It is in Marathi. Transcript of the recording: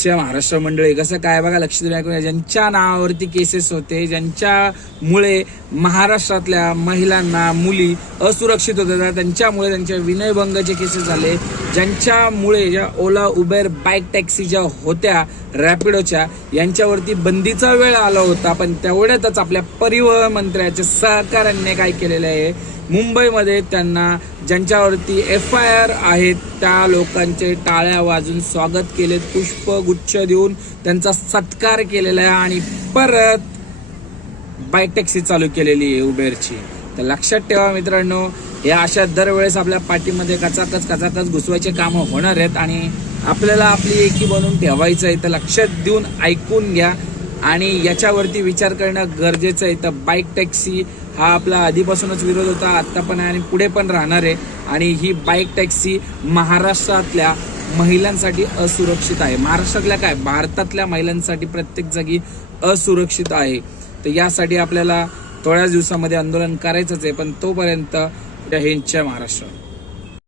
हिंदच्या महाराष्ट्र मंडळी कसं काय बघा, लक्ष देऊन ऐकूया. ज्यांच्या नावावरती केसेस होते, ज्यांच्यामुळे महाराष्ट्रातल्या महिलांना, मुली असुरक्षित होत्या, त्यांच्यामुळे त्यांच्या विनयभंगाचे केसेस झाले, ज्यांच्यामुळे ज्या ओला, उबेर, बाईक टॅक्सी ज्या होत्या रॅपिडोच्या, यांच्यावरती बंदीचा वेळ आला होता. पण तेवढ्यातच आपल्या परिवहन मंत्र्याच्या सहकार्याने काय केलेलं आहे, मुंबईमध्ये त्यांना ज्यांच्यावरती FIR आहेत त्या लोकांचे टाळ्या वाजून स्वागत केले, पुष्पगुच्छ देऊन त्यांचा सत्कार केलेला आहे आणि परत बाईक टॅक्सी चालू केलेली आहे उबेरची. तर लक्षात ठेवा मित्रांनो, या अशा दरवेळेस आपल्या पाठीमध्ये कचाकच घुसवायचे कामं होणार आहेत आणि आपल्याला आपली एकी बनवून ठेवायचं आहे. तर लक्षात देऊन ऐकून घ्या आणि याच्यावरती विचार करणं गरजेचं आहे. तर बाईक टॅक्सी हा आपला आधीपासूनच विरोध होता, आता पण आणि पुढे पण राहणार आहे. आणि ही बाईक टॅक्सी महाराष्ट्रातल्या महिलांसाठी असुरक्षित आहे. महाराष्ट्रातल्या काय, भारतातल्या महिलांसाठी प्रत्येक जागी असुरक्षित आहे. तर यासाठी आपल्याला थोड्याच दिवसामध्ये आंदोलन करायचंच आहे. पण तोपर्यंत हिंदच्या महाराष्ट्र.